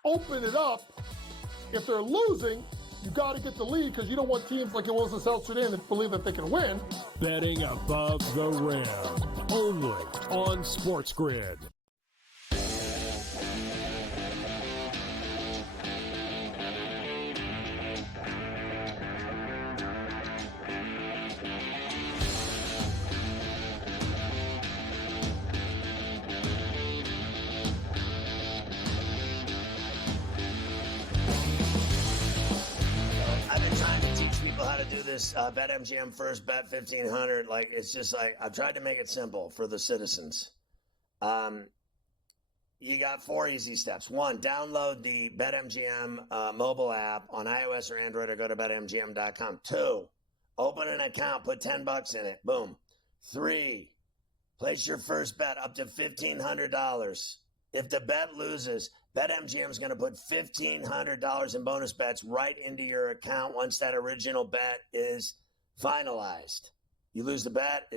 open it up. If they're losing, you got to get the lead because you don't want teams like it was in South Sudan that believe that they can win. Betting above the rim, only on SportsGrid. I've been trying to teach people how to do this BetMGM first, bet 1,500. Like, it's just like, I've tried to make it simple for the citizens. You got 4 easy steps. 1, download the BetMGM mobile app on iOS or Android or go to BetMGM.com. 2, open an account, put $10 in it. Boom. 3, place your first bet up to $1,500. If the bet loses, BetMGM is going to put $1,500 in bonus bets right into your account once that original bet is finalized. You lose the bet,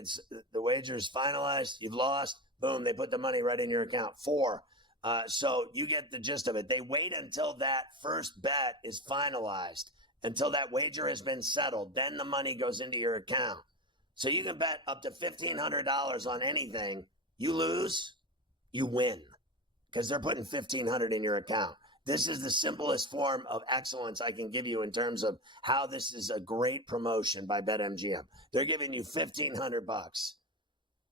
the wager is finalized, you've lost, boom, they put the money right in your account. 4, so you get the gist of it. They wait until that first bet is finalized, until that wager has been settled. Then the money goes into your account. So you can bet up to $1,500 on anything. You lose, you win, because they're putting $1,500 in your account. This is the simplest form of excellence I can give you in terms of how this is a great promotion by BetMGM. They're giving you $1,500.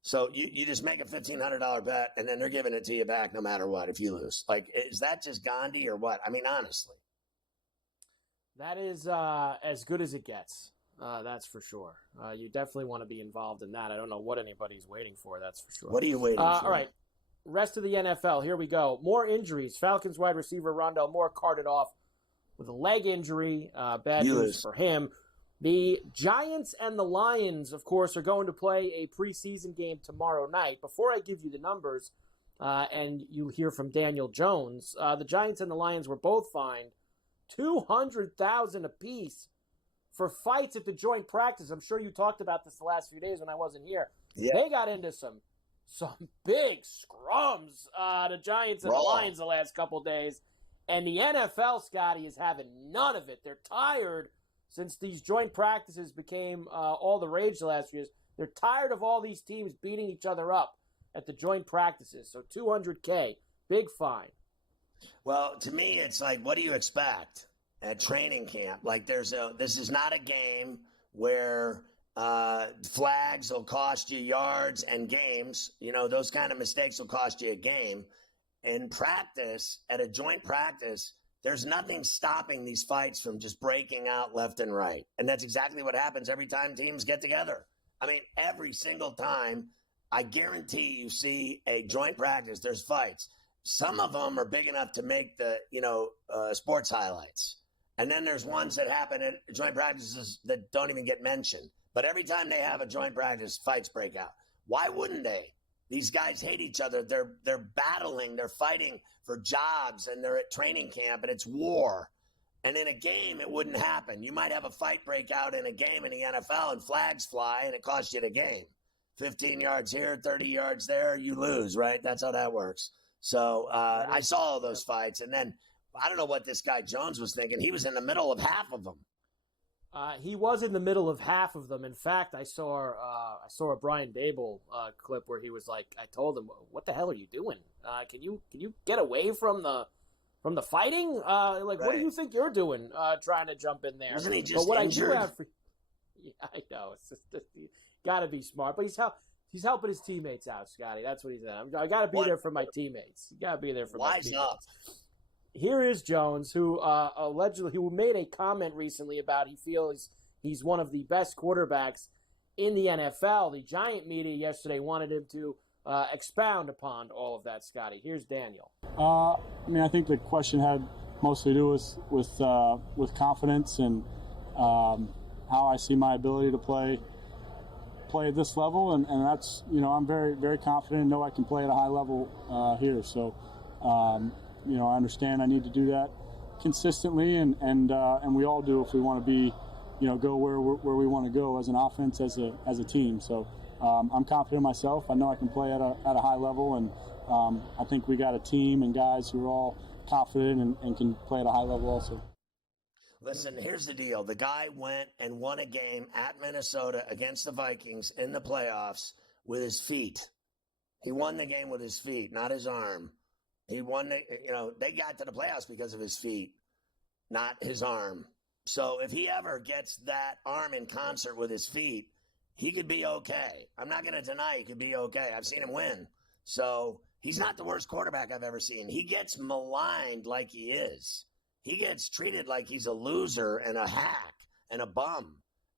So you just make a $1,500 bet, and then they're giving it to you back no matter what if you lose. Like, is that just Gandhi or what? I mean, honestly. That is as good as it gets. That's for sure. You definitely want to be involved in that. I don't know what anybody's waiting for. That's for sure. What are you waiting for? All right. Rest of the NFL. Here we go. More injuries. Falcons wide receiver Rondale Moore carted off with a leg injury. Bad news for him. The Giants and the Lions, of course, are going to play a preseason game tomorrow night. Before I give you the numbers and you hear from Daniel Jones, the Giants and the Lions were both fined $200,000 apiece for fights at the joint practice. I'm sure you talked about this the last few days when I wasn't here. Yeah. They got into some big scrums, the Giants and the Lions the last couple days. And the NFL, Scotty, is having none of it. They're tired since these joint practices became all the rage the last few years. They're tired of all these teams beating each other up at the joint practices. So $200K, big fine. Well, to me, it's like, what do you expect at training camp? Like, this is not a game where flags will cost you yards and games. Those kind of mistakes will cost you a game. In practice, at a joint practice, there's nothing stopping these fights from just breaking out left and right. And that's exactly what happens every time teams get together. I mean, every single time, I guarantee you see a joint practice, there's fights. Some of them are big enough to make the, sports highlights. And then there's ones that happen at joint practices that don't even get mentioned. But every time they have a joint practice, fights break out. Why wouldn't they? These guys hate each other. They're battling. They're fighting for jobs, and they're at training camp, and it's war. And in a game, it wouldn't happen. You might have a fight break out in a game in the NFL, and flags fly, and it costs you the game. 15 yards here, 30 yards there, you lose, right? That's how that works. So I saw all those fights, and then I don't know what this guy Jones was thinking. He was in the middle of half of them. He was in the middle of half of them. In fact, I saw a Brian Dable clip where he was like, I told him, "What the hell are you doing? Can you get away from the fighting? Like, what do you think you're doing trying to jump in there?" Wasn't he just but injured? Yeah, I know. It's just got to be smart, but he's helping his teammates out, Scotty. That's what he said. I got to be there for my teammates. You got to be there for my teammates. Wise up. Here is Jones, who who made a comment recently about he feels he's one of the best quarterbacks in the NFL. The Giant media yesterday wanted him to expound upon all of that, Scotty. Here's Daniel. I think the question had mostly to do with confidence and how I see my ability to play at this level, and that's, I'm very, very confident and know I can play at a high level here. So, I understand I need to do that consistently, and we all do if we want to be, go where we want to go as an offense, as a team. So I'm confident in myself. I know I can play at a high level, and I think we got a team and guys who are all confident and can play at a high level also. Listen, here's the deal. The guy went and won a game at Minnesota against the Vikings in the playoffs with his feet. He won the game with his feet, not his arm. He won they got to the playoffs because of his feet, not his arm. So if he ever gets that arm in concert with his feet, he could be okay. I'm not going to deny he could be okay. I've seen him win. So he's not the worst quarterback I've ever seen. He gets maligned like he is. He gets treated like he's a loser and a hack and a bum.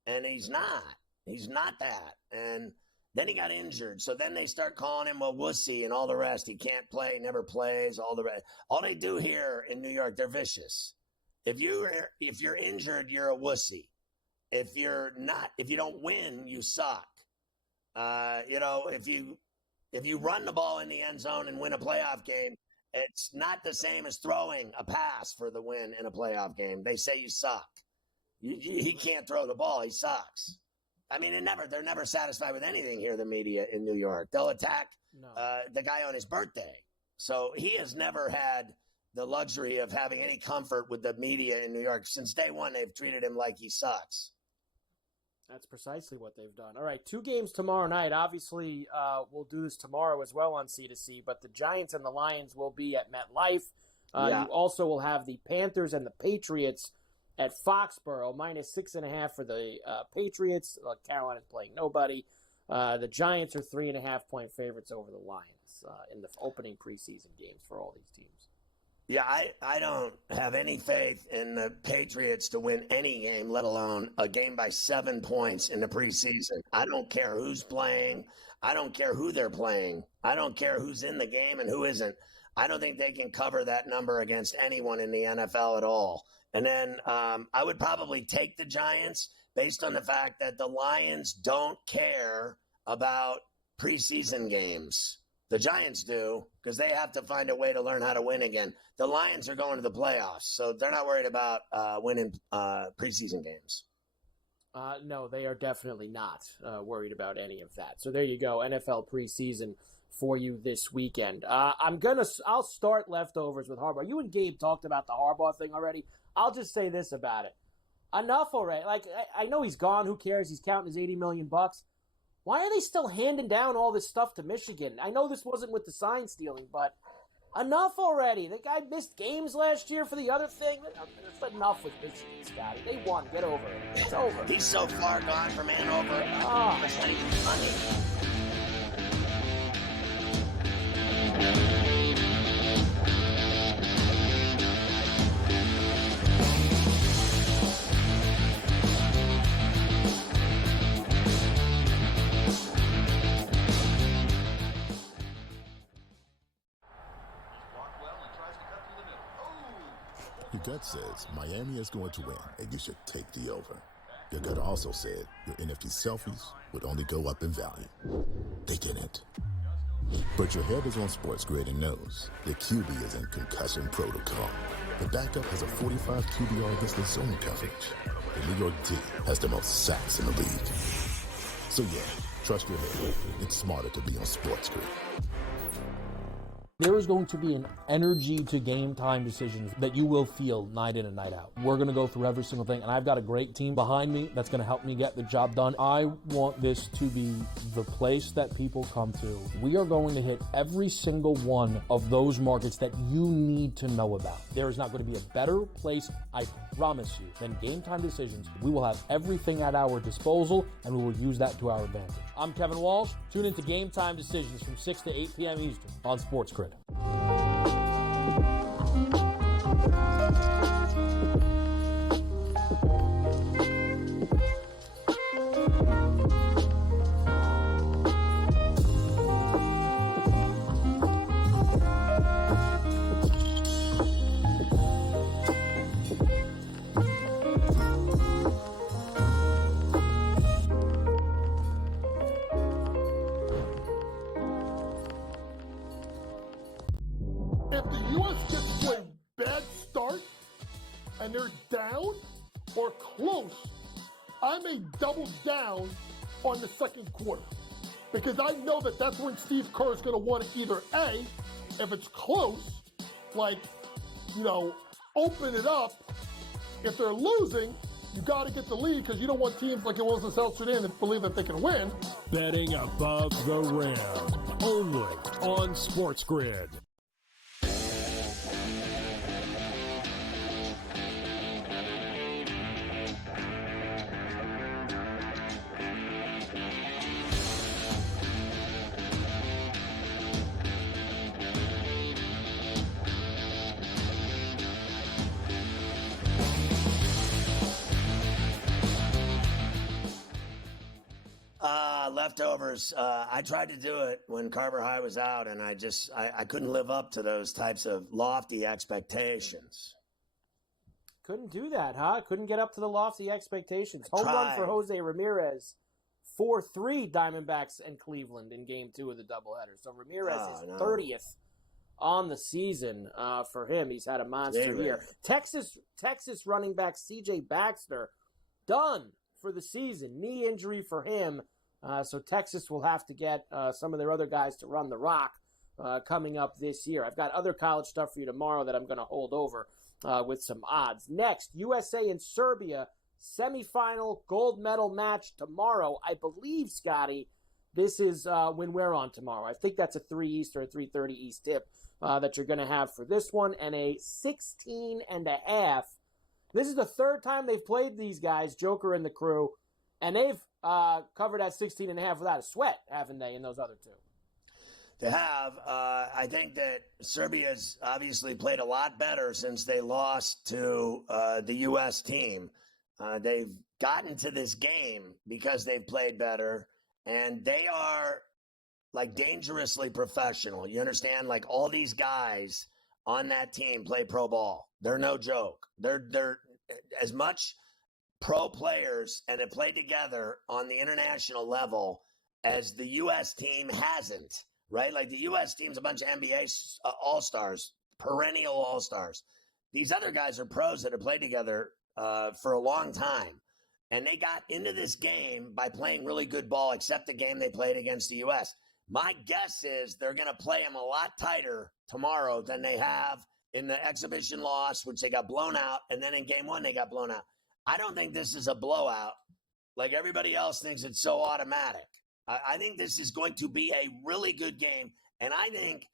And he's not. He's not that. And then he got injured. So then they start calling him a wussy and all the rest. He can't play, never plays, all the rest. All they do here in New York, they're vicious. If you're injured, you're a wussy. If you don't win, you suck. If you run the ball in the end zone and win a playoff game, it's not the same as throwing a pass for the win in a playoff game. They say you suck. He can't throw the ball. He sucks. I mean, they're never satisfied with anything here, the media in New York. They'll attack the guy on his birthday. So he has never had the luxury of having any comfort with the media in New York. Since day one, they've treated him like he sucks. That's precisely what they've done. All right, 2 games tomorrow night. Obviously, we'll do this tomorrow as well on C2C, but the Giants and the Lions will be at MetLife. You also will have the Panthers and the Patriots at Foxborough, -6.5 for the Patriots. Carolina's playing nobody. The Giants are 3.5-point favorites over the Lions in the opening preseason games for all these teams. Yeah, I don't have any faith in the Patriots to win any game, let alone a game by 7 points in the preseason. I don't care who's playing. I don't care who they're playing. I don't care who's in the game and who isn't. I don't think they can cover that number against anyone in the NFL at all. And then I would probably take the Giants based on the fact that the Lions don't care about preseason games. The Giants do, because they have to find a way to learn how to win again. The Lions are going to the playoffs, so they're not worried about winning preseason games. No, they are definitely not worried about any of that. So there you go, NFL preseason for you this weekend. I'll start leftovers with Harbaugh. You and Gabe talked about the Harbaugh thing already. I'll just say this about it. Enough already. Like, I know he's gone. Who cares? He's counting his $80 million. Why are they still handing down all this stuff to Michigan? I know this wasn't with the sign stealing, but enough already. The guy missed games last year for the other thing. That's enough with Michigan, Scotty. They won. Get over it. It's over. He's so far gone from Andover. It's not even funny. Your gut says Miami is going to win, and you should take the over. Your gut also said your NFT selfies would only go up in value. They didn't. But your head is on SportsGrid and knows the QB is in concussion protocol. The backup has a 45 QBR against the zone coverage. The New York D has the most sacks in the league. So yeah, trust your head. It's smarter to be on SportsGrid. There is going to be an energy to game time decisions that you will feel night in and night out. We're going to go through every single thing, and I've got a great team behind me that's going to help me get the job done. I want this to be the place that people come to. We are going to hit every single one of those markets that you need to know about. There is not going to be a better place, I promise you, than Game Time Decisions. We will have everything at our disposal, and we will use that to our advantage. I'm Kevin Walsh. Tune into Game Time Decisions from 6 to 8 p.m. Eastern on SportsGrid. If the U.S. gets to a bad start and they're down or close, I may double down on the second quarter because I know that that's when Steve Kerr is going to want to either A, if it's close, like, open it up. If they're losing, you got to get the lead because you don't want teams like it was in South Sudan that believe that they can win. Betting above the rim, only on SportsGrid. Leftovers. I tried to do it when Carver High was out, and I couldn't live up to those types of lofty expectations. Couldn't do that, huh? Couldn't get up to the lofty expectations. Home run for Jose Ramirez. 4-3 Diamondbacks and Cleveland in Game 2 of the doubleheader. So Ramirez is 30th on the season for him. He's had a monster year. Texas running back C.J. Baxter done for the season. Knee injury for him. So Texas will have to get some of their other guys to run the rock coming up this year. I've got other college stuff for you tomorrow that I'm going to hold over with some odds. Next, USA and Serbia semifinal gold medal match tomorrow. I believe, Scotty, this is when we're on tomorrow. I think that's a 3 East or a 3:30 East tip that you're going to have for this one, and a 16.5. This is the third time they've played these guys, Joker and the crew, and they've covered at 16.5 without a sweat, haven't they, in those other two? They have. I think that Serbia's obviously played a lot better since they lost to the U.S. team. They've gotten to this game because they've played better, and they are, like, dangerously professional. You understand? Like, all these guys on that team play pro ball. They're no joke. They're as much pro players and have played together on the international level as the U.S. team hasn't, right? Like, the U.S. team's a bunch of NBA all-stars, perennial all-stars. These other guys are pros that have played together for a long time. And they got into this game by playing really good ball, except the game they played against the U.S. My guess is they're going to play them a lot tighter tomorrow than they have in the exhibition loss, which they got blown out, and then in Game 1 they got blown out. I don't think this is a blowout like everybody else thinks it's so automatic. I think this is going to be a really good game, and I think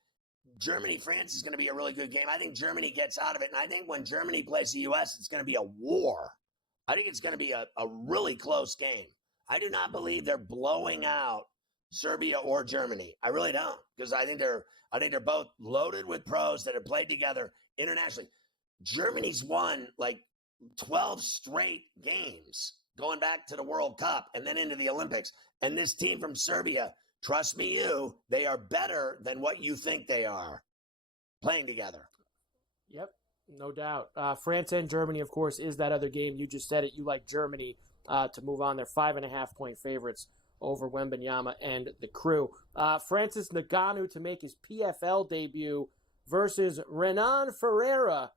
Germany-France is going to be a really good game. I think Germany gets out of it, and I think when Germany plays the U.S., it's going to be a war. I think it's going to be a really close game. I do not believe they're blowing out Serbia or Germany. I really don't, because I think they're both loaded with pros that have played together internationally. Germany's won like 12 straight games going back to the World Cup and then into the Olympics. And this team from Serbia, trust me, they are better than what you think they are playing together. Yep, no doubt. France and Germany, of course, is that other game. You just said it. You like Germany to move on. They're 5.5-point favorites over Wembanyama and the crew. Francis Ngannou to make his PFL debut versus Renan Ferreira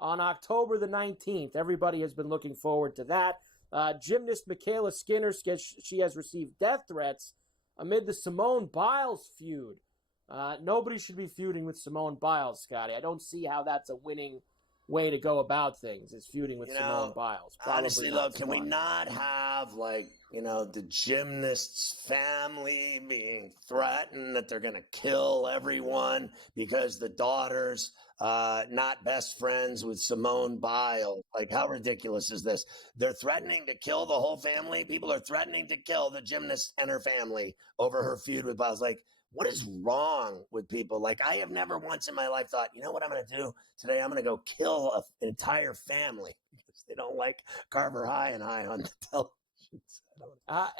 on October the 19th. Everybody has been looking forward to that. Gymnast Michaela Skinner, she has received death threats amid the Simone Biles feud. Nobody should be feuding with Simone Biles, Scotty. I don't see how that's a winning way to go about things, is feuding with Simone Biles. Honestly, look, can we not have, the gymnast's family being threatened that they're going to kill everyone because the daughter's not best friends with Simone Biles? Like, how ridiculous is this? They're threatening to kill the whole family. People are threatening to kill the gymnast and her family over her feud with Biles. Like, what is wrong with people? Like, I have never once in my life thought, you know what I'm going to do today? I'm going to go kill an entire family because they don't like Carver High and I on the television.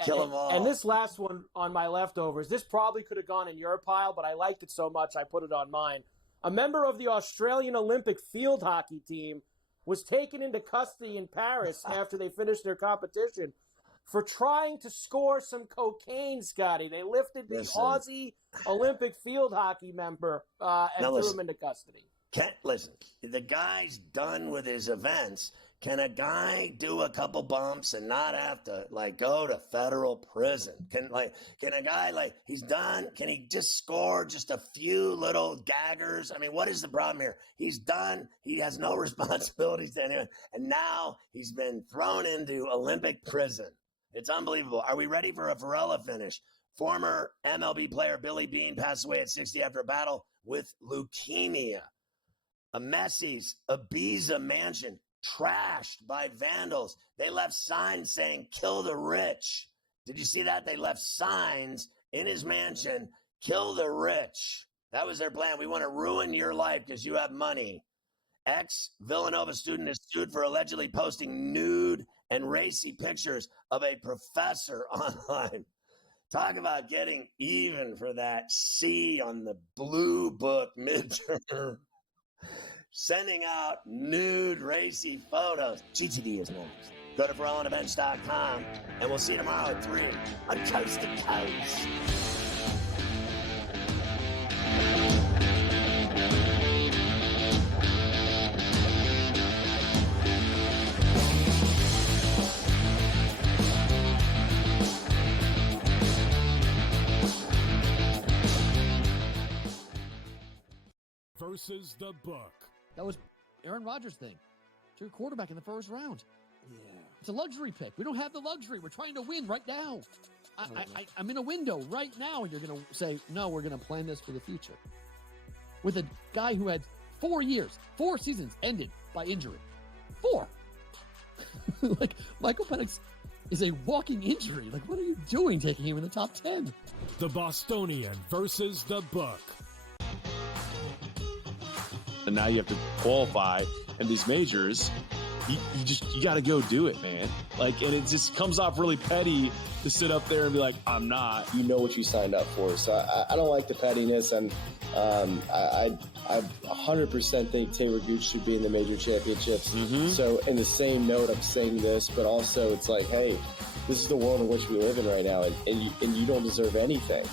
Kill them all. And this last one on my leftovers, this probably could have gone in your pile, but I liked it so much I put it on mine. A member of the Australian Olympic field hockey team was taken into custody in Paris after they finished their competition for trying to score some cocaine, Scotty. They lifted the Aussie Olympic field hockey member and threw him into custody. Listen, the guy's done with his events. Can a guy do a couple bumps and not have to, go to federal prison? Can a guy, he's done? Can he just score just a few little gaggers? I mean, what is the problem here? He's done. He has no responsibilities to anyone. And now he's been thrown into Olympic prison. It's unbelievable. Are we ready for a Varela finish? Former MLB player Billy Beane passed away at 60 after a battle with leukemia. A Messi's Ibiza mansion trashed by vandals. They left signs saying, "Kill the rich." Did you see that? They left signs in his mansion, "Kill the rich." That was their plan. We want to ruin your life because you have money. Ex-Villanova student is sued for allegedly posting nude and racy pictures of a professor online. Talk about getting even for that C on the Blue Book midterm. Sending out nude, racy photos. GTD is next. Go to FerrallOnEvents.com, and we'll see you tomorrow at 3 on Coast to Coast. Versus the book. That was Aaron Rodgers' thing. To your quarterback in the first round. Yeah. It's a luxury pick. We don't have the luxury. We're trying to win right now. I'm in a window right now, and you're going to say, no, we're going to plan this for the future. With a guy who had 4 years, 4 seasons ended by injury. 4. Michael Penix is a walking injury. What are you doing taking him in the top 10? The Bostonian versus the book. And now you have to qualify in these majors. You got to go do it, man. And it just comes off really petty to sit up there and be like, I'm not. You know what you signed up for. So I don't like the pettiness. And I 100% think Taylor Gooch should be in the major championships. Mm-hmm. So in the same note, I'm saying this, but also it's like, hey, this is the world in which we live in right now. And you don't deserve anything.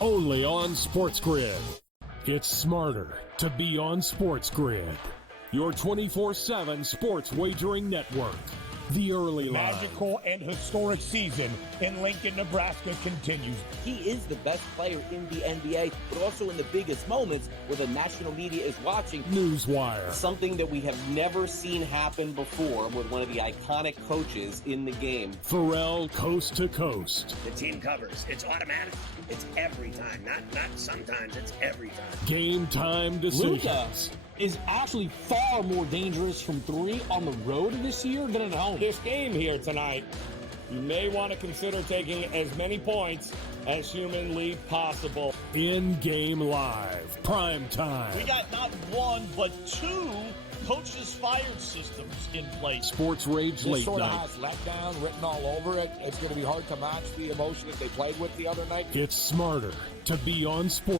Only on SportsGrid. It's smarter to be on SportsGrid, your 24/7 sports wagering network. The early line. Magical and historic season in Lincoln, Nebraska continues. He is the best player in the NBA, but also in the biggest moments where the national media is watching. Newswire. Something that we have never seen happen before with one of the iconic coaches in the game. Ferrall coast to coast. The team covers. It's automatic. It's every time. Not sometimes. It's every time. Game time decisions. Luka is actually far more dangerous from 3 on the road this year than at home. This game here tonight, you may want to consider taking as many points as humanly possible. In-game live. Prime time. We got not 1, but 2 coaches fired systems in place. Sports Rage Late sort Night. of has letdown written all over it. It's going to be hard to match the emotion that they played with the other night. It's smarter to be on sport.